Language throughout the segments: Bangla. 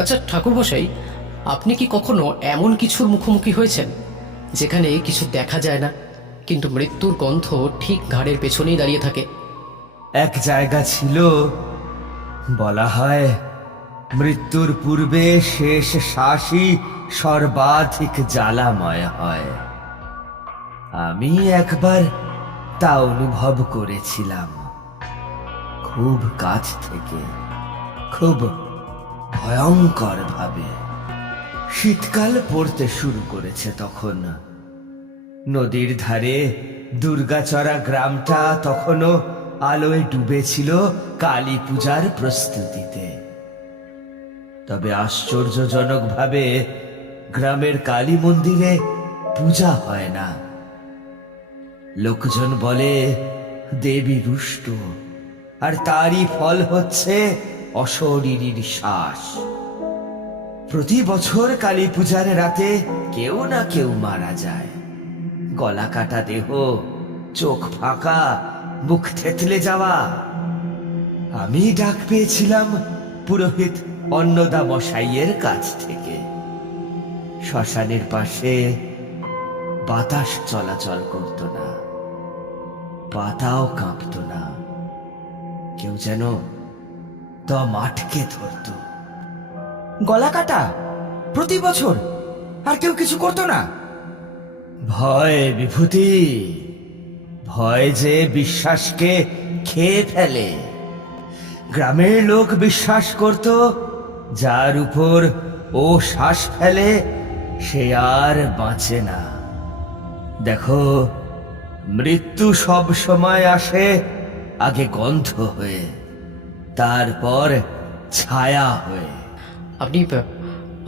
আচ্ছা ঠাকুরমশাই, আপনি কি কখনো এমন কিছুর মুখোমুখি হয়েছেন যেখানে কিছু দেখা যায় না, কিন্তু মৃত্যুর গন্ধ ঠিক ঘাড়ের পেছনেই দাঁড়িয়ে থাকে? এক জায়গা ছিল, বলা হয় মৃত্যুর পূর্বে শেষ শ্বাসই সর্বাধিক জ্বালাময় হয়। আমি একবার তা অনুভব করেছিলাম, খুব কাছ থেকে, খুব ভয়ঙ্কর ভাবে। শীতকাল পড়তে শুরু করেছে তখন। নদীর ধারে দুর্গাচড়া গ্রামটা তখনও আলোয় ডুবেছিল কালী পূজার প্রস্তুতিতে। তবে আশ্চর্যজনকভাবে গ্রামের কালী মন্দিরে পূজা হয় না। লোকজন বলে দেবী রুষ্ট, আর তারই ফল হচ্ছে অশরীরীর শ্বাস। প্রতি বছর কালী পূজার রাতে কেউ না কেউ মারা যায়। গলা কাটা দেহ, চোখ ফাঁকা, মুখ থেতলে যাওয়া। আমি ডাক পেয়েছিলাম পুরোহিত অন্নদা মশাইয়ের কাছ থেকে। শ্মশানের পাশে বাতাস চলাচল করত না, পাতাও কাঁপত না। কেউ যেন দম আটকে ধরত। গলা কাটা প্রতি বছর, আর কেউ কিছু করতো না? ভয় বিভূতি, ভয় যে বিশ্বাসকে খেয়ে ফেলে। গ্রামের লোক বিশ্বাস করত যার উপর ও শ্বাস ফেলে সে আর বাঁচে না। দেখো, মৃত্যু সব সময় আসে আগে গন্ধ হয়ে, তারপর ছায়া হয়ে। আপনি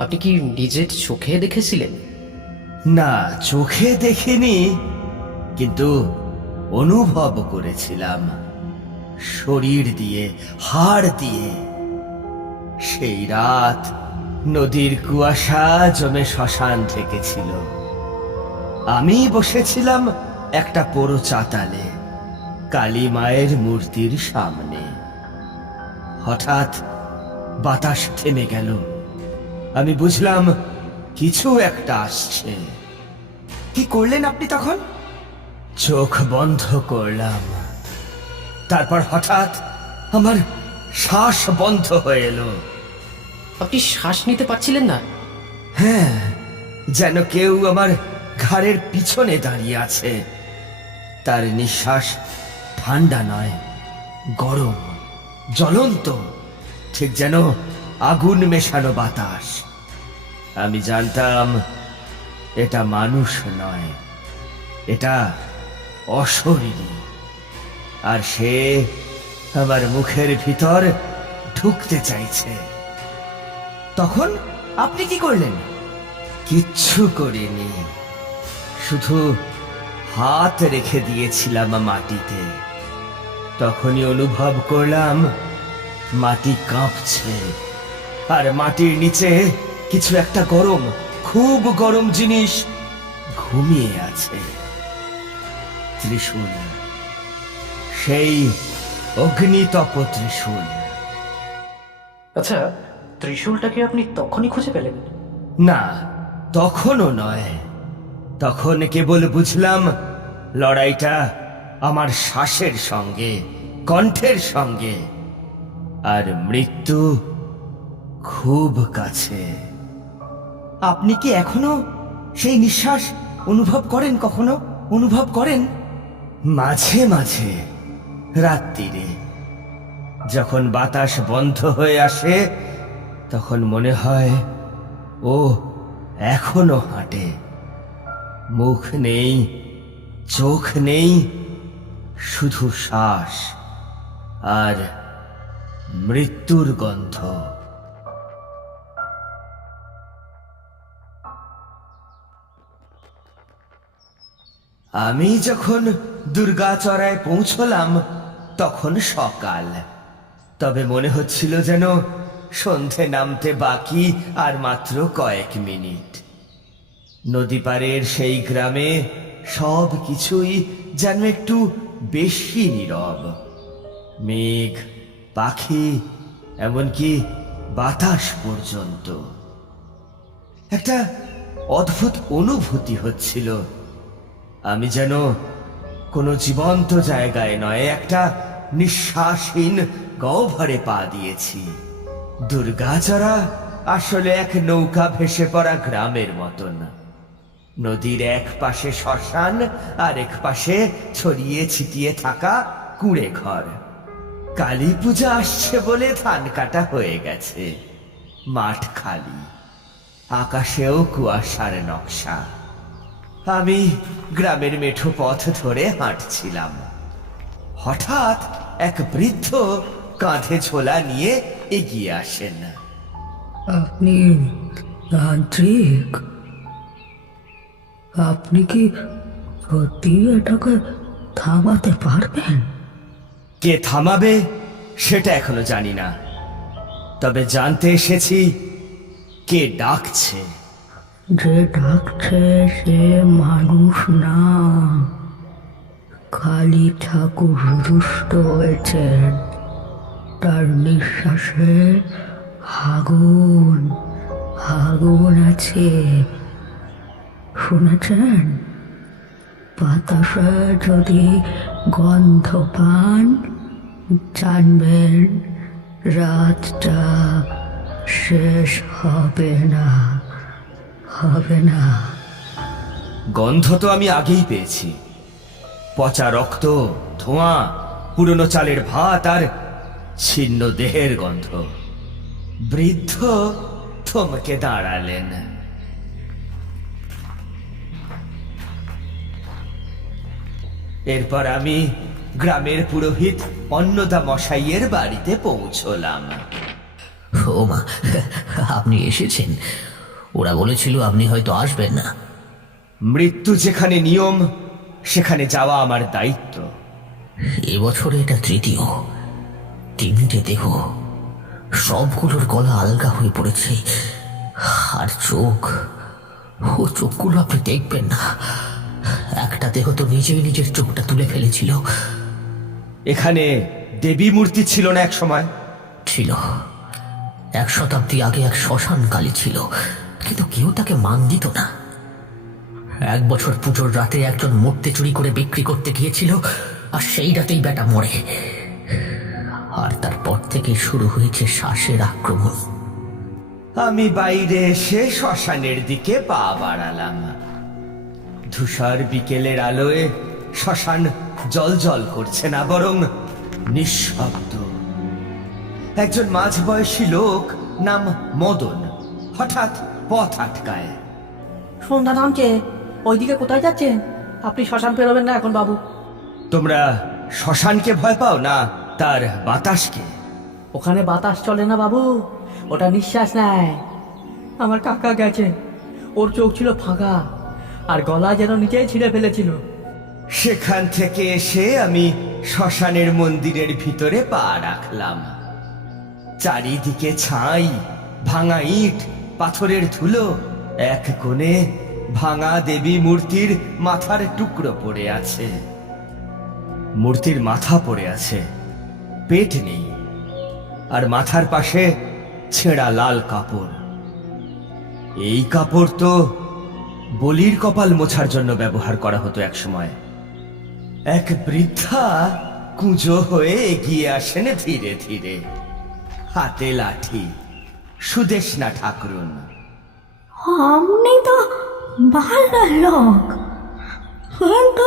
আপনি কি নিজের চোখে দেখেছিলেন? না, চোখে দেখিনি, কিন্তু অনুভব করেছিলাম শরীর দিয়ে, হাড় দিয়ে। সেই রাত নদীর কুয়াশা জমে শ্মশান থেকেছিল। আমি বসেছিলাম একটা পোড়ো চাতালে, কালী মায়ের মূর্তির সামনে। হঠাৎ বাতাস থেমে গেল। আমি বুঝলাম কিছু একটা আসছে। কি করলেন আপনি তখন? চোখ বন্ধ করলাম। তারপর হঠাৎ আমার শ্বাস বন্ধ হয়ে এলো। আপনি শ্বাস নিতে পারছিলেন না? হ্যাঁ, যেন কেউ আমার ঘাড়ের পিছনে দাঁড়িয়ে আছে। তার নিঃশ্বাস ঠান্ডা নয়, গরম, জ্বলন্ত, ঠিক যেন আগুন মেশানো বাতাস। আমি জানতাম এটা মানুষ নয়, এটা অশরীরী। আর সে আমার মুখের ভিতর ঢুকতে চাইছে। তখন আপনি কি করলেন? কিচ্ছু করিনি, শুধু হাত রেখে দিয়েছিলাম মাটিতে। তখনই অনুভব করলাম মাটি কাঁপছে, আর মাটির নিচে কিছু একটা গরম, খুব গরম জিনিস ঘুমিয়ে আছে। ত্রিশূল, সেই অগ্নিতপ ত্রিশূল। আচ্ছা, ত্রিশূলটাকে আপনি তখনই খুঁজে পেলেন? না, তখনও নয়। তখন কেবল বুঝলাম লড়াইটা আমার শ্বাসের সঙ্গে, কণ্ঠের সঙ্গে, আর মৃত্যু খুব কাছে। আপনি কি এখনো সেই নিঃশ্বাস অনুভব করেন? কখনো অনুভব করেন? মাঝে মাঝে রাত্রিরে যখন বাতাস বন্ধ হয়ে আসে, তখন মনে হয় ও এখনো হাঁটে। মুখ নেই, চোখ নেই, শুধু শ্বাস আর মৃত্যুর গন্ধ। আমি যখন দুর্গাচড়ায় পৌঁছলাম তখন সকাল। তবে মনে হচ্ছিল যেন সন্ধে নামতে বাকি আর মাত্র কয়েক মিনিট। নদী পাড়ের সেই গ্রামে সব কিছুই যেন একটু বেশি নীরব। মেঘ, পাখি, এমনকি বাতাস পর্যন্ত। একটা অদ্ভুত অনুভূতি হচ্ছিল, আমি যেন কোনো জীবন্ত জায়গায় নয়, একটা নিঃশ্বাসহীন গহ্বরে পা দিয়েছি। দুর্গাচড়া আসলে এক নৌকা ভেসে পড়া গ্রামের মতন। নদীর এক পাশে শ্মশান, আর এক পাশে ছড়িয়ে ছিটিয়ে থাকা কুঁড়ে ঘর। কালী পূজা আসছে বলে ধান কাটা হয়ে গেছে, মাঠ খালি, আকাশেও কুয়াশার নকশা। আমি গ্রামের মেঠো পথ ধরে হাঁটছিলাম, হঠাৎ এক বৃদ্ধ কাঁধে ঝোলা নিয়ে এগিয়ে আসেন। আপনি তান্ত্রিক? আপনি কি সত্যি এটাকে থামাতে পারবেন? কে থামাবে সেটা এখনো জানি না, তবে জানতে এসেছি কে ডাকছে। যে ডাকছে সে মানুষ না, কালী ঠাকুর রুষ্ট হয়েছেন। তার নিঃশ্বাসে আগুন আগুন আছে, শুনেছেন? বাতাসে যদি গন্ধ পান, জানবেন রাতটা শেষ হবে না, হবে না। গন্ধ তো আমি আগেই পেয়েছি, পচা রক্ত, ধোঁয়া, পুরনো চালের ভাত আর ছিন্ন দেহের গন্ধ। বৃদ্ধ থমকে দাঁড়ালেন। এরপর আমি গ্রামের পুরোহিত অন্নদা মশাইয়ের বাড়িতে পৌঁছলাম। ও মা, আপনি এসেছেন। ওরা বলেছিল আপনি হয়তো আসবেন না। মৃত্যু যেখানে নিয়ম, সেখানে যাওয়া আমার দায়িত্ব। এবছরে এটা তৃতীয়। 3টে দেহ, সবগুলোর গলা আলগা হয়ে পড়েছে, আর চোখগুলো আপনি দেখবেন না। একটা দেহ তো নিজেই নিজের চোখটা তুলে ফেলেছিল। এখানে দেবী মূর্তি ছিল না এক সময়? ছিল। 1 শতাব্দী আগে এক শ্মশান কালী ছিল, কিন্তু কেউ তাকে মান দিত না। 1 বছর পুজোর রাতে একজন মূর্তি চুরি করে বিক্রি করতে গিয়েছিল, আর সেই রাতেই বেটা মরে। আর তারপর থেকে শুরু হয়েছে শ্বাসের আক্রমণ। আমি বাইরে এসে শ্মশানের দিকে পা বাড়ালাম। ধূসর বিকেলের আলোয় শ্মশান জল করছে না, বরং নিঃশব্দ। একজন মাঝবয়সী লোক, নাম মদন, হঠাৎ পথ আটকায়। সন্ধ্যা নামছে, ওইদিকে কোথায় যাচ্ছেন? আপনি শ্মশান পেরোবেন না এখন বাবু। তোমরা শ্মশানকে ভয় পাও না, তার বাতাসকে? ওখানে বাতাস চলে না বাবু, ওটা নিঃশ্বাস নেয়। আমার কাকা গেছে, ওর চোখ ছিল ফাঁকা, আর গলা যেন নিচেই ছিঁড়ে ফেলেছিল। সেখান থেকে এসে আমি শ্মশানের মন্দিরের ভিতরে পা রাখলাম। চারিদিকে ছাই, ভাঙা ইট, পাথরের ধুলো। এক কোণে ভাঙা দেবী মূর্তির মাথার টুকরো পড়ে আছে। মূর্তির মাথা পড়ে আছে, পেট নেই, আর মাথার পাশে ছেঁড়া লাল কাপড়। এই কাপড় তো বলির কপাল মোছার জন্য ব্যবহার করা হতো এক সময়। এক বৃদ্ধা কুঁজো হয়ে এগিয়ে আসেন ধীরে ধীরে, হাতে লাঠি, সুদেশনা ঠাকুরুন। আপনি তো ভালো লোক, কিন্তু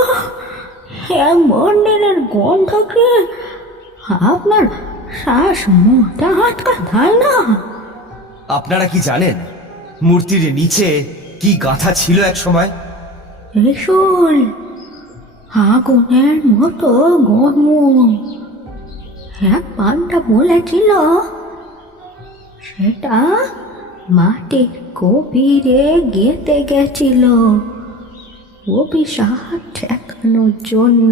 মন্দিরের গন্ধকে আপনার শ্বাস মুখটা আটকা দেয় না? আপনারা কি জানেন মূর্তির নিচে কি গাঁথা ছিল এক সময়? ত্রিশূল, আগুনের মতো গরম। এক পান্ডা বলেছিল সেটা মাটির গভীরে গেঁথে গেছিল অভিশাপ ঠেকানোর জন্য।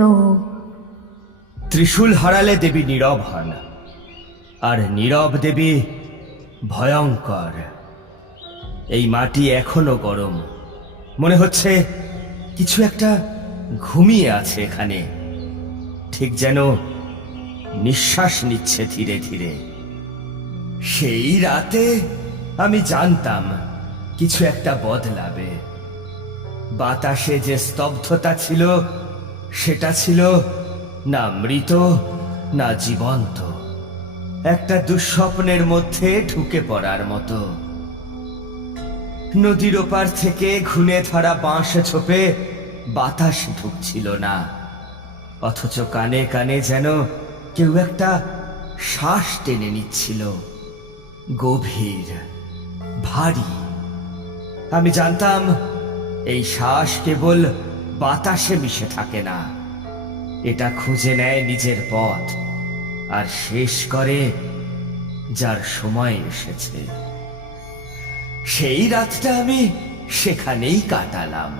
ত্রিশূল হারালে দেবী নীরব হন, আর নীরব দেবী ভয়ঙ্কর। এই মাটি এখনো গরম, মনে হচ্ছে কিছু একটা ঘুমিয়ে আছে এখানে, ঠিক যেন নিঃশ্বাস নিচ্ছে ধীরে ধীরে। সেই রাতে আমি জানতাম কিছু একটা বদলাবে। বাতাসে যে স্তব্ধতা ছিল সেটা ছিল না মৃত না জীবন্ত, একটা দুঃস্বপ্নের মধ্যে ঢুকে পড়ার মতো। নদীর ওপার থেকে ঘুনে ধরা বাঁশ ঝোপে বাতাস ঢুকছিল না, অথচ কানে কানে যেন কেউ একটা শ্বাস টেনে নিচ্ছিল, গভীর, ভারী। আমি জানতাম এই শ্বাস কেবল বাতাসে মিশে থাকে না, এটা খুঁজে নেয় নিজের পথ আর শেষ করে যার সময় এসেছে। সেই রাতটা আমি সেখানেই কাটালাম।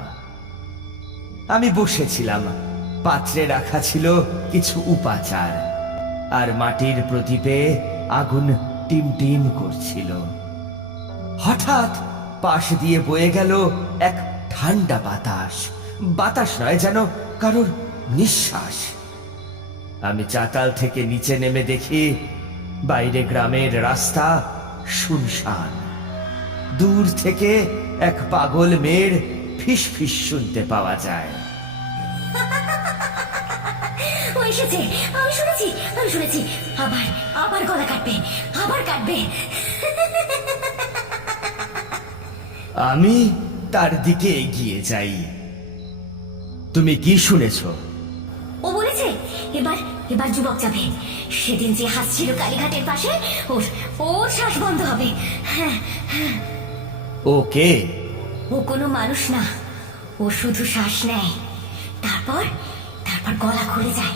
আমি বসেছিলাম, পাত্রে রাখা ছিল কিছু উপাচার, আর মাটির প্রদীপে আগুন টিম টিম করছিল। হঠাৎ পাশ দিয়ে বয়ে গেল এক ঠান্ডা বাতাস, বাতাস নয়, যেন কারোর নিঃশ্বাস। আমি চাতাল থেকে নিচে নেমে দেখি বাইরে গ্রামের রাস্তা শুনশান। দূর থেকে এক পাগল মেয়ের ফিস ফিস শুনতে পাওয়া যায়। ও এসেছে, আমি শুনেছি। আবার আবার গলা কাটবে, আবার কাটবে। আমি তার দিকে এগিয়ে যাই। তুমি কি শুনেছ? ও বলেছে এবার এবার যুবক যাবে। সেদিন যে হাসছিল কালীঘাটের পাশে, ওর শ্বাস বন্ধ হবে। হ্যাঁ, ও কে? ও কোনো মানুষ না, ও শুধু শ্বাস নেয়, তারপর তারপর গলা খুলে যায়।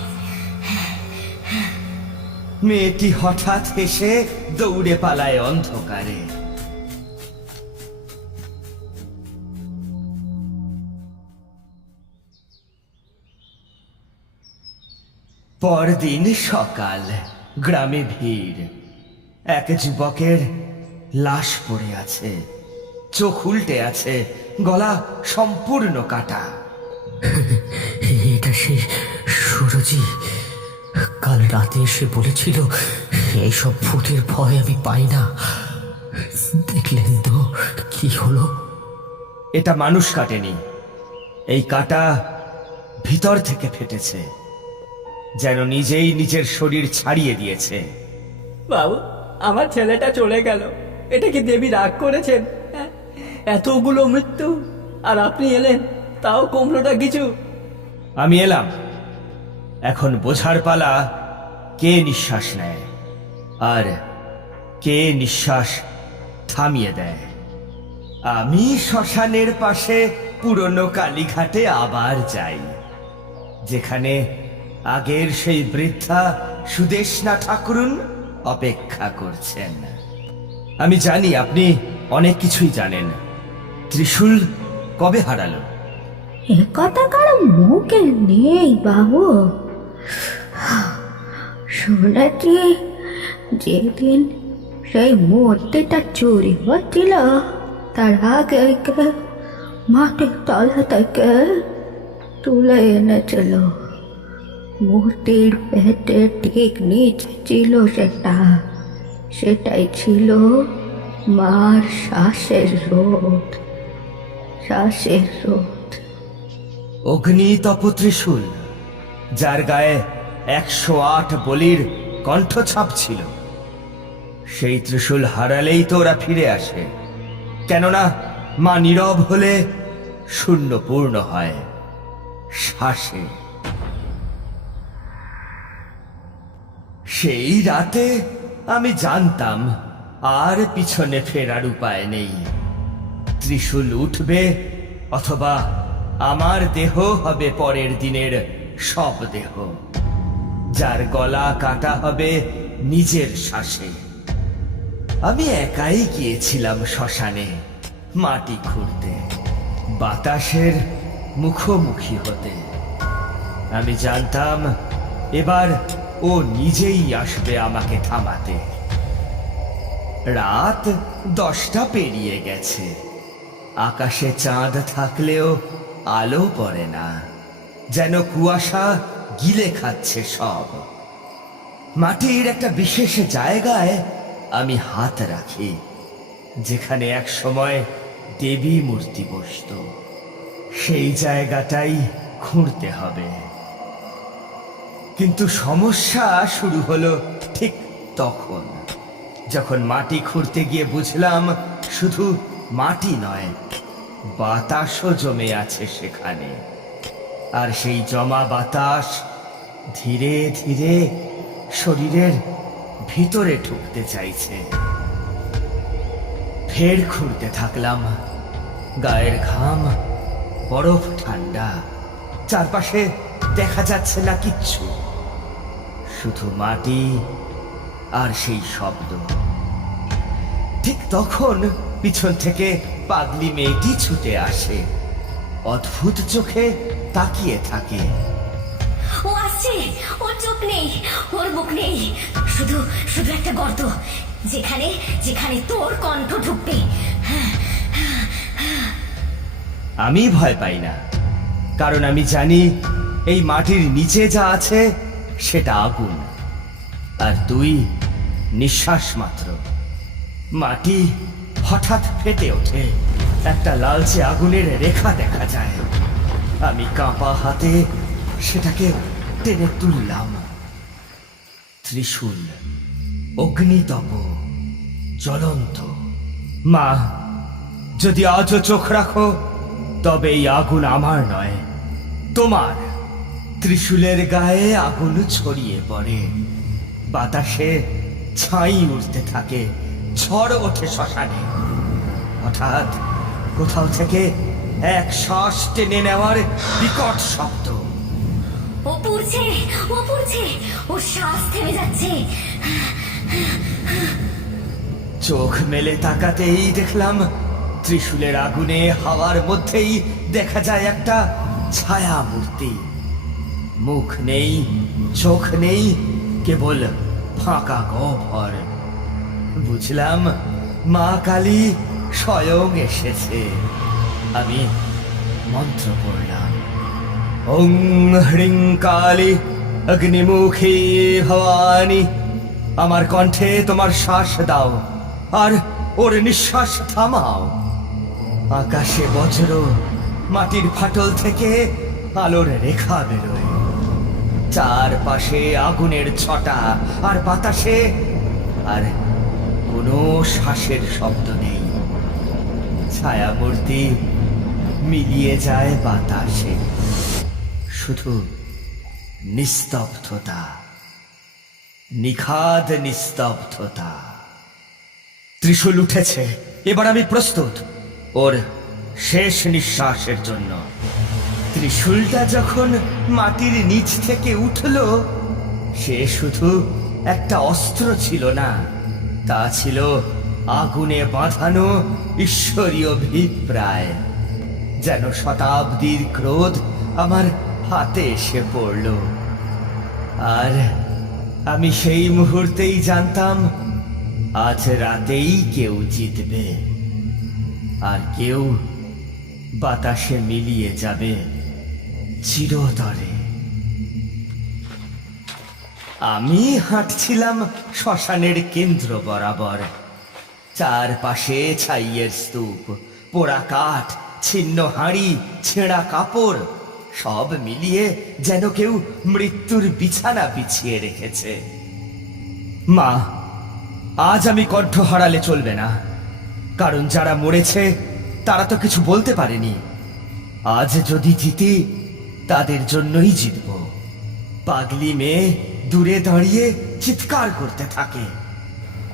মেয়েটি হঠাৎ হেসে দৌড়ে পালায় অন্ধকারে। পরদিন সকাল, গ্রামে ভিড়। এক যুবকের লাশ পড়ে আছে, চোখ উল্টে আছে, গলা সম্পূর্ণ কাটা। এটা সে সুরজি। কাল রাতে এসে বলেছিল এইসব ভূতের ভয় আমি পাই না। দেখলেন তো কি হলো? এটা মানুষ কাটেনি, এই কাটা ভিতর থেকে ফেটেছে, যেন নিজেই নিজের শরীর ছাড়িয়ে দিয়েছে। বাবু, আমার ছেলেটা চলে গেল, এটা কি দেবী রাগ করেছেন? হ্যাঁ? এতগুলো মৃত্যু আর আপনি এলেন, তাও কমলোটা কিছু? আমি এলাম, এখন বোঝার পালা কে নিঃশ্বাস নেয় আর কে নিঃশ্বাস থামিয়ে দেয়। আমি শ্মশানের পাশে পুরনো কালীঘাটে আবার যাই, যেখানে আগের সেই বৃদ্ধা সুদেশনা ঠাকুরুন অপেক্ষা করছেন। আমি জানি আপনি অনেক কিছুই জানেন। ত্রিশূল কবে হারালো? এ কথা কারো মুখে নেই বাবু। শুনেছি যেদিন সেই মূর্তিটা চুরি হচ্ছিল তার আগে মাটির তলা থেকে তুলে এনেছিল। মূর্তির পেটে ঠিক নিচে ছিল সেটাই ছিল মার শ্বাসের রোধ। অগ্নি তপত্রিশূল, যার গায়ে 108 বলির কণ্ঠছাপ ছিল। সেই ত্রিশূল হারালেই তো ওরা ফিরে আসে, কেননা মা নীরব হলে শূন্য পূর্ণ হয় শ্বাসে। সেই রাতে আমি জানতাম আর পিছনে ফেরার উপায় নেই। ত্রিশূল উঠবে, অথবা আমার দেহ হবে পরের দিনের সব দেহ, যার গলা কাটা হবে নিজের শ্বাসে। আমি একাই গিয়েছিলাম শ্মশানে মাটি খুঁড়তে, বাতাসের মুখোমুখি হতে। আমি জানতাম এবার ও নিজেই আসবে আমাকে থামাতে। রাত 10টা পেরিয়ে গেছে, আকাশে চাঁদ থাকলেও আলো পড়ে না, যেন কুয়াশা গিলে খাচ্ছে সব। মাটির একটা বিশেষ জায়গায় আমি হাত রাখি যেখানে এক সময় দেবী মূর্তি বসত। সেই জায়গাটাই খুঁড়তে হবে। কিন্তু সমস্যা শুরু হলো ঠিক তখন, যখন মাটি খুঁড়তে গিয়ে বুঝলাম শুধু মাটি নয়, বাতাসও জমে আছে সেখানে। আর সেই জমা বাতাস ধীরে ধীরে শরীরের ভিতরে ঢুকতে চাইছে। ফের খুঁড়তে থাকলাম। গায়ের ঘাম বরফ ঠান্ডা, চারপাশে দেখা যাচ্ছে না কিচ্ছু, শুধু মাটি আর সেই শব্দ। ঠিক তখন পিছন থেকে পাগলি মেয়েটি ছুটে আসে, অদ্ভুত চোখে তাকিয়ে থাকে। ও আসছে, ওর চোখ নেই, ওর মুখ নেই, শুধু শুধু একটা গর্ত, যেখানে যেখানে তোর কণ্ঠ ঢুকবে। আমি ভয় পাই না, কারণ আমি জানি এই মাটির নিচে যা আছে সেটা আগুন, আর তুই নিঃশ্বাস মাত্র। মাটি হঠাৎ ফেটে ওঠে, একটা লালচে আগুনের রেখা দেখা যায়। আমি কাঁপা হাতে সেটাকে টেনে তুললাম। ত্রিশূল, অগ্নিতপ, জ্বলন্ত। মা, যদি আজও চোখ রাখো তবে এই আগুন আমার নয়, তোমার। ত্রিশূলের গায়ে আগুন ছড়িয়ে পড়ে, বাতাসে ছাই উঠতে থাকে, ঝড় ওঠে শ্মশানে। হঠাৎ কোথাও থেকে এক শ্বাস টেনে নেওয়ার বিকট শব্দ। ও পুড়ছে, ও পুড়ছে, ওর শ্বাস থেমে যাচ্ছে। চোখ মেলে তাকাতেই দেখলাম ত্রিশূলের আগুনে হাওয়ার মধ্যেই দেখা যায় একটা ছায়া মূর্তি। মুখ নেই, চোখ নেই, কেবল ফাঁকা গহ্বর। বুঝলাম মা কালী স্বয়ং এসেছে। আমি মন্ত্র পড়লাম, ওং হ্রিং কালী অগ্নিমুখী ভবানী। আমার কণ্ঠে তোমার শ্বাস দাও আর ওর নিঃশ্বাস থামাও। আকাশে বজ্র, মাটির ফাটল থেকে আলোর রেখা বেরোয়, চারপাশে আগুনের ছটা, আর বাতাসে আর কোনো শ্বাসের শব্দ নেই। ছায়ামূর্তি মিলিয়ে যায় বাতাসে, শুধু নিস্তব্ধতা, নিখাদ নিস্তব্ধতা। ত্রিশূল উঠেছে, এবার আমি প্রস্তুত ওর শেষ নিঃশ্বাসের জন্য। ত্রিশূলটা যখন মাটির নিচ থেকে উঠল, সে শুধু একটা অস্ত্র ছিল না, তা ছিল আগুনে বাঁধানো ঈশ্বরীয় অভিপ্রায়। যেন শতাব্দীর ক্রোধ আমার হাতে এসে পড়ল। আর আমি সেই মুহূর্তেই জানতাম আজ রাতেই কেউ জিতবে, আর কেউ বাতাসে মিলিয়ে যাবে চিরতরে। আমি হাঁটছিলাম শ্মশানের কেন্দ্র বরাবর। চারপাশে ছাইয়ের স্তূপ, পোড়া কাঠ, ছিন্ন হাঁড়ি, ছেঁড়া কাপড়, সব মিলিয়ে যেন কেউ মৃত্যুর বিছানা বিছিয়ে রেখেছে। মা, আজ আমি কণ্ঠ হারালে চলবে না, কারণ যারা মরেছে তারা তো কিছু বলতে পারেনি। আজ যদি জিতি, তাদের জন্যই জিতব। পাগলি মেয়ে দূরে দাঁড়িয়ে চিৎকার করতে থাকে,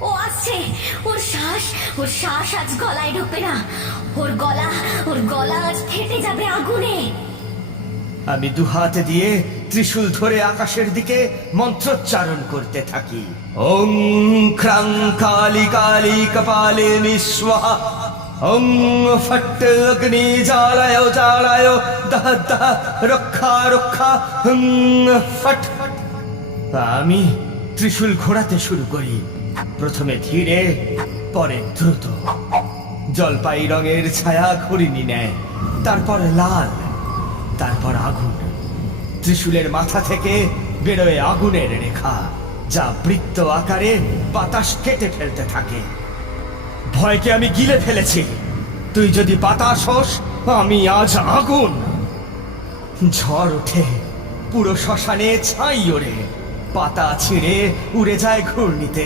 ও আসছে, ওর শ্বাস আজ গলায় ঢুকবে না, ওর গলা আজ ফেটে যাবে আগুনে। আমি দুহাত দিয়ে ত্রিশূল ধরে আকাশের দিকে মন্ত্রোচ্চারণ করতে থাকি। ওং ক্রাং কালী কালী কপালিনী স্বাহা। ওং ফট অগ্নি জ্বালায় জ্বালায় দহ দহ রক্ষা রক্ষা। হুং ফট। আমি ত্রিশূল ঘোরাতে শুরু করি, প্রথমে ধীরে, পরে দ্রুত। জলপাই রঙের ছায়া ঘুরিনি নেয়, তারপর লাল, তারপর আগুন। ত্রিশূলের মাথা থেকে বেরোয় আগুনের রেখা, যা বৃত্ত আকারে বাতাস কেটে ফেলতে থাকে। ভয়কে আমি গিলে ফেলেছি। তুই যদি বাতাস হোস, আমি আজ আগুন। ঝড় ওঠে, পুরো শ্মশানে ছাই ওড়ে, পাতা ছিঁড়ে উড়ে যায় ঘূর্ণিতে।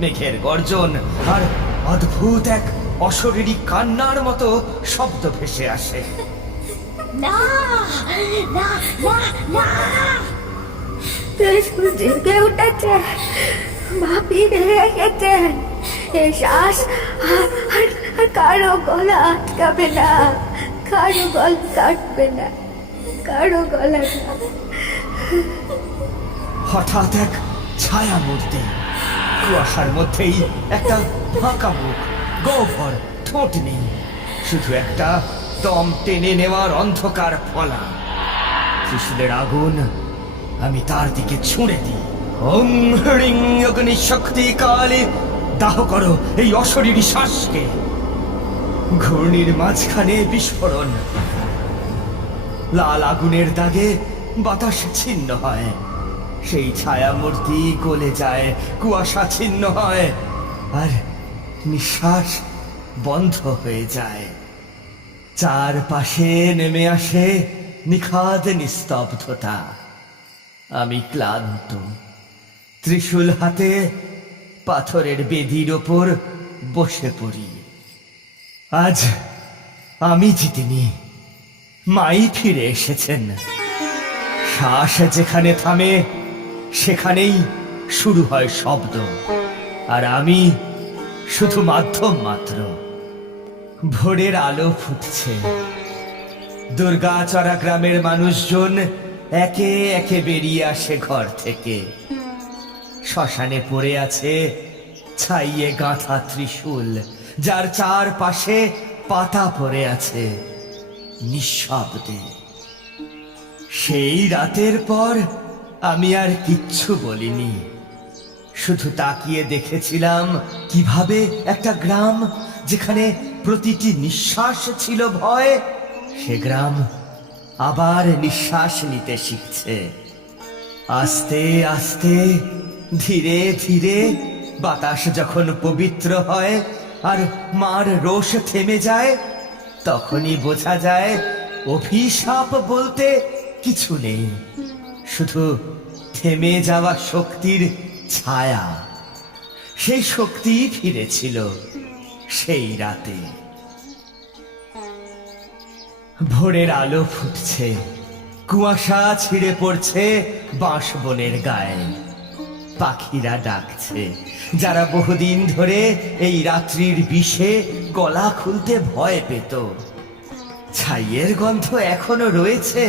মেঘের গর্জন আর অদ্ভুত এক অশরীরী কান্নার মতো শব্দ ভেসে আসে। না না না না, ত্রিশূল জেগে উঠেছে, মা ফিরে এসেছে। এ শ্বাস আর কারো গলা আটকাবে না, কারো গলা কাটবে না, কারো গলা না। হঠাৎ এক ছায়া মূর্তি, কুয়াশার মধ্যেই একটা ফাঁকা মুখ, গহ্বর, ঠোঁট নেই, শুধু একটা দম টেনে নেওয়ার অন্ধকার ফলা। ত্রিশূলের আগুন আমি তার দিকে ছুঁড়ে দিই। ওম হ্রিং অগ্নি শক্তি কালী, দাহ করো এই অশরীরী শ্বাসকে। ঘূর্ণির মাঝখানে বিস্ফোরণ, লাল আগুনের দাগে বাতাস ছিন্ন হয়। সেই ছায়া মূর্তি গলে যায়, কুয়াশা ছিন্ন হয়, আর নিঃশ্বাস বন্ধ হয়ে যায়। চারপাশে নেমে আসে নিখাদ নিস্তব্ধতা। আমি ক্লান্ত, ত্রিশূল হাতে পাথরের বেদির ওপর বসে পড়ি। আজ আমি জিতিনি, মাই ফিরে এসেছেন। শ্বাস যেখানে থামে সেখানেই শুরু হয় শব্দ, আর আমি শুধু মাধ্যম মাত্র। ভোরের আলো ফুটছে, দুর্গাচড়া গ্রামের মানুষজন একে একে বেরিয়ে আসে ঘর থেকে। শ্মশানে পড়ে আছে ছাইয়ে গাঁথা ত্রিশূল, যার চারপাশে পাতা পড়ে আছে নিঃশব্দে। সেই রাতের পর আমি আর কিচ্ছু বলিনি, শুধু তাকিয়ে দেখেছিলাম কিভাবে একটা গ্রাম যেখানে প্রতিটি নিঃশ্বাস ছিল ভয়, সে গ্রাম আবার নিঃশ্বাস নিতে শিখছে। আস্তে আস্তে, ধীরে ধীরে বাতাস যখন পবিত্র হয় আর মার রোষ থেমে যায়, তখনই বোঝা যায় অভিশাপ বলতে কিছু নেই, শুধু থেমে যাওয়া শক্তির ছায়া। সেই শক্তি ফিরেছিল সেই রাতে। ভোরের আলো ফুটছে, কুয়াশা ছিঁড়ে পড়ছে বাঁশ বনের গায়ে। পাখিরা ডাকছে, যারা বহুদিন ধরে এই রাত্রির বিষে গলা খুলতে ভয় পেত। ছাইয়ের গন্ধ এখনো রয়েছে,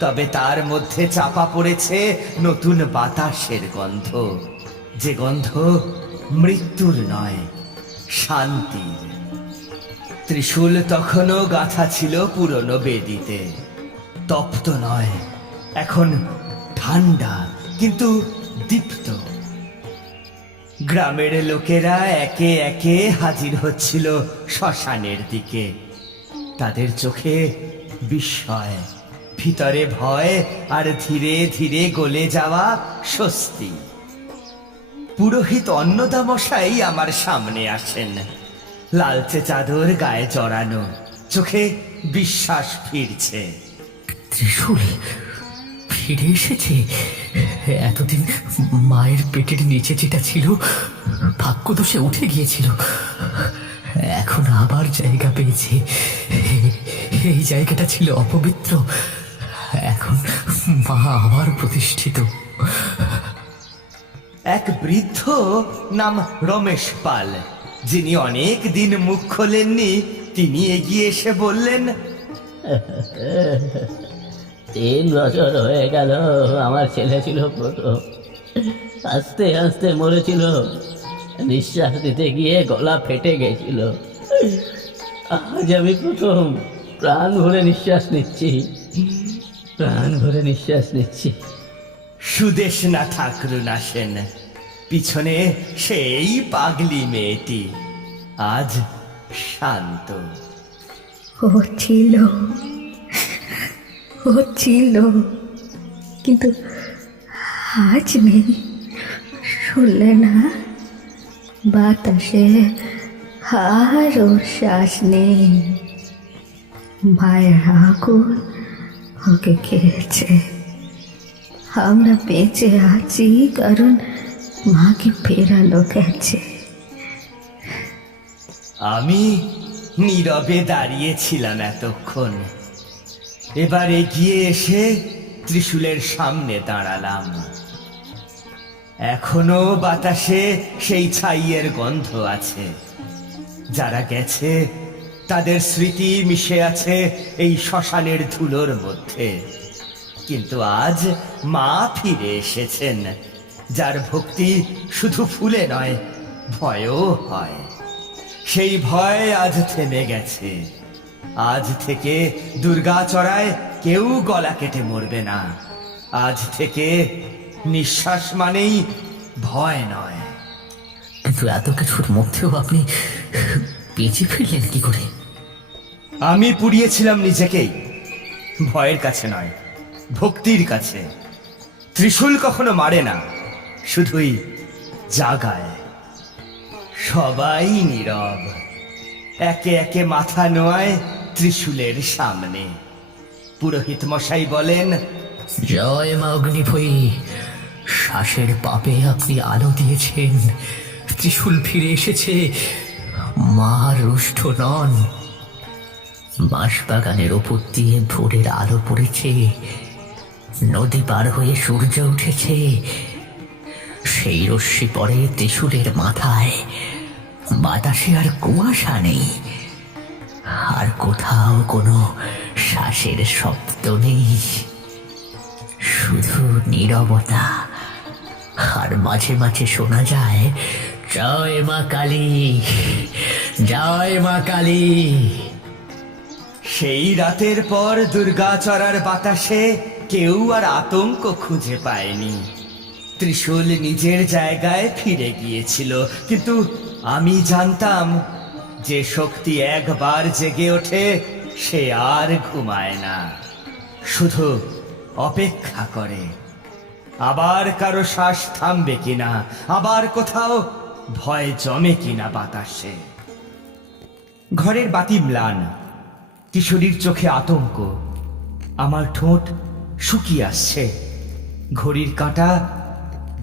তবে তার মধ্যে চাপা পড়েছে নতুন বাতাসের গন্ধ, যে গন্ধ মৃত্যুর নয়, শান্তির। ত্রিশূল তখনও গাঁথা ছিল পুরনো বেদিতে, তপ্ত নয়, এখন ঠান্ডা কিন্তু দীপ্ত। গ্রামের লোকেরা একে একে হাজির হচ্ছিল শ্মশানের দিকে, তাদের চোখে বিস্ময়, ভিতরে ভয়, আর ধীরে ধীরে গলে যাওয়া স্বস্তি। পুরোহিত অন্নদামশাই আমার সামনে আসেন, লালচে চাদর গায়ে জড়ানো, চোখে বিশ্বাস ফিরছে। ত্রিশূল ফিরে এসেছে। এতদিন মায়ের পেটের নিচে যেটা ছিল ভাগ্যদোষে উঠে গিয়েছিল, এখন আবার জায়গা পেয়েছে। এই জায়গাটা ছিল অপবিত্র, এখন মা আবার প্রতিষ্ঠিত। এক বৃদ্ধ নাম রমেশ পাল, যিনি অনেক দিন মুখ খোলেননি, তিনি এগিয়ে এসে বললেন, 3 বছর হয়ে গেল আমার ছেলে ছিল প্রথম, আস্তে আস্তে মরেছিল, নিঃশ্বাস দিতে গিয়ে গলা ফেটে গেছিল। আজ আমি প্রথম প্রাণ ভরে নিঃশ্বাস নিচ্ছি, প্রাণ ভরে নিঃশ্বাস নিচ্ছি। সুদেশনা ঠাকুরুন আসেন, পিছনে সেই পাগলি মেয়েটি, আজ শান্ত। ও ছিল, ও ছিল, কিন্তু আজ নেই, শুনলে না, বাতাসে আর ওর শ্বাস নেই। মায়ের আগুন ওকে খেয়েছে। আমরা বেঁচে আছি কারণ মাকে ফেরানো গেছে। আমি নীরবে দাঁড়িয়েছিলাম এতক্ষণ, এবার এগিয়ে এসে ত্রিশূলের সামনে দাঁড়ালাম। এখনো বাতাসে সেই ছাইয়ের গন্ধ আছে। যারা গেছে তাদের স্মৃতি মিশে আছে এই শ্মশানের ধুলোর মধ্যে। কিন্তু আজ মা ফিরে এসেছেন, যার ভক্তি শুধু ফুলে নয়, ভয়ও হয়। সেই ভয় আজ থেমে গেছে। আজ থেকে দুর্গাচড়ায় কেউ গলা কেটে মরবে না। আজ থেকে নিঃশ্বাস মানেই ভয় নয়। কিন্তু এত কিছুর মধ্যেও আপনি বেঁচে ফিরলেন কি করে? আমি পুড়িয়েছিলাম নিজেকেই, ভয়ের কাছে নয়, ভক্তির কাছে। ত্রিশূল কখনো মারে না, শুধুই জাগায়। সবাই নীরব, একে একে মাথা নোয়ায় ত্রিশূলের সামনে। পুরোহিত মশাই বলেন, জয় মা অগ্নিভয়ী, শ্বাসের পাপে আপনি আলো দিয়েছেন। ত্রিশূল ফিরে এসেছে, মা রুষ্ট নন। বাঁশবাগানের ওপর দিয়ে ভোরের আলো পড়েছে, নদী পার হয়ে সূর্য উঠেছে। সেই রশ্মি পড়ে ত্রিশূলের মাথায়। বাতাসে আর কুয়াশা নেই, আর কোথাও কোনো শ্বাসের শব্দ নেই, শুধু নীরবতা। আর মাঝে মাঝে শোনা যায়, জয় মা কালী, জয় মা কালী। সেই রাতের পর দুর্গাচড়ার বাতাসে কেউ আর আতঙ্ক খুঁজে পায়নি। ত্রিশূল নিজের জায়গায় ফিরে গিয়েছিল, কিন্তু আমি জানতাম যে শক্তি একবার জেগে ওঠে সে আর ঘুমায় না, শুধু অপেক্ষা করে। আবার কারো শ্বাস থামবে কিনা, আবার কোথাও ভয় জমে কিনা বাতাসে। ঘরের বাতি ম্লান, কিশোরীর চোখে আতঙ্ক। আমার ঠোঁট শুকিয়ে আসছে, ঘড়ির কাঁটা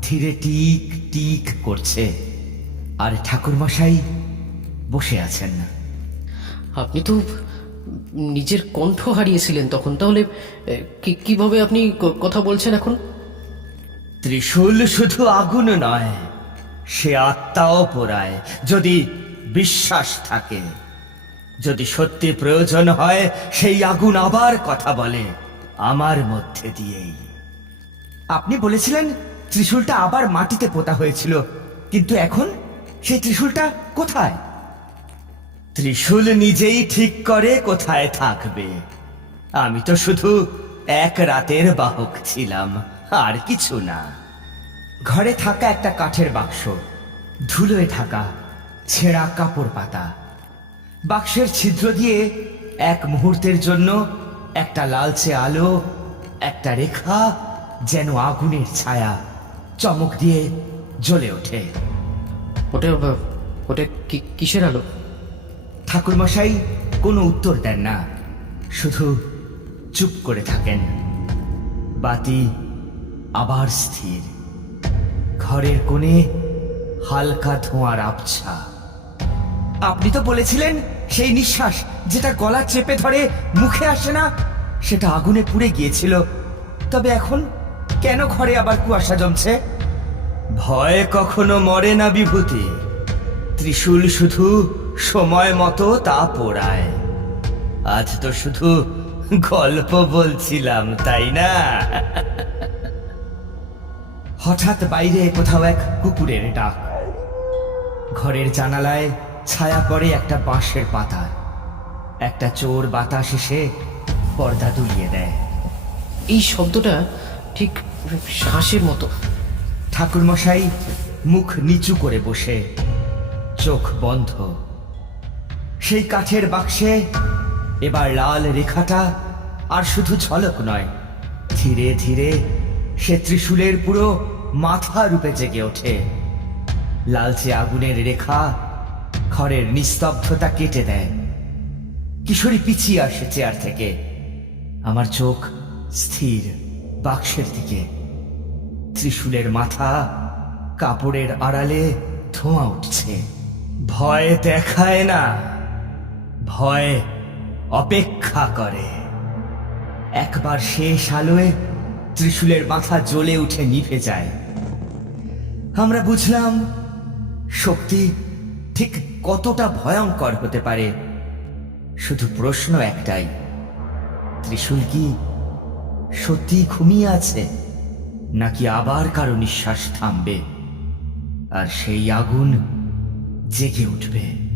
ধীরে টিক টিক করছে। আর ঠাকুরমশাই বসে আছেন। আপনি তো নিজের কণ্ঠ হারিয়েছিলেন তখন, তাহলে কিভাবে আপনি কথা বলছেন এখন? ত্রিশূল শুধু আগুন নয়, সে আত্মাও পোড়ায়, যদি বিশ্বাস থাকে। যদি সত্যি প্রয়োজন হয়, সেই আগুন আবার কথা বলে আমার মধ্যে দিয়েই। আপনি বলেছিলেন ত্রিশূলটা আবার মাটিতে পোতা হয়েছিল, কিন্তু এখন সেই ত্রিশূলটা কোথায়? ত্রিশূল নিজেই ঠিক করে কোথায় থাকবে। আমি তো শুধু এক রাতের বাহক ছিলাম, আর কিছু না। ঘরে থাকা একটা কাঠের বাক্স, ধুলোয় ঢাকা, ছেঁড়া কাপড় পাতা। বাক্সের ছিদ্র দিয়ে এক মুহূর্তের জন্য একটা লালচে আলো, একটা রেখা, যেন আগুনের ছায়া, চমক দিয়ে জ্বলে ওঠে। ওটা ওটা কিসের আলো? ঠাকুরমশাই কোনো উত্তর দেন না, শুধু চুপ করে থাকেন। বাতি আবার স্থির, ঘরের কোণে হালকা ধোঁয়ার আবছা। আপনি তো বলেছিলেন সেই নিঃশ্বাস যেটা গলা চেপে ধরে মুখে আসে না, সেটা আগুনে পুড়ে গিয়েছিল। তবে এখন কেন ঘরে আবার কুয়াশা জমছে? ভয় কখনো মরে না বিভূতি, ত্রিশূল শুধু সময় মতো তা পোড়ায়। আজ তো শুধু গল্প বলছিলাম, তাই না? হঠাৎ বাইরে কোথাও এক কুকুরের ডাক। ঘরের জানালায় ছায়া পড়ে একটা বাঁশের পাতার। একটা চোর বাতাস এসে পর্দা দুলিয়ে দেয়। এই শব্দটা ঠিক শ্বাসের মতো। ঠাকুরমশাই মুখ নিচু করে বসে, চোখ বন্ধ। সেই কাঠের বাক্সে এবার লাল রেখাটা আর শুধু ঝলক নয়, ধীরে ধীরে সে ত্রিশূলের পুরো মাথা রূপে জেগে ওঠে। লালচে আগুনের রেখা ঘরের নিস্তব্ধতা কেটে দেয়। কিশোরী পিছিয়ে আসে চেয়ার থেকে। আমার চোখ স্থির বাক্সের দিকে। ত্রিশূলের মাথা, কাপড়ের আড়ালে ধোঁয়া উঠছে। ভয় দেখায় না, ভয় অপেক্ষা করে। একবার শেষ আলোয় ত্রিশূলের মাথা জ্বলে উঠে নিভে যায়। আমরা বুঝলাম শক্তি ঠিক কতটা ভয়ঙ্কর হতে পারে। শুধু প্রশ্ন একটাই, ত্রিশূল কি সত্যি ঘুমিয়ে আছে, নাকি আবার কারো নিঃশ্বাস থামবে আর সেই আগুন জেগে উঠবে?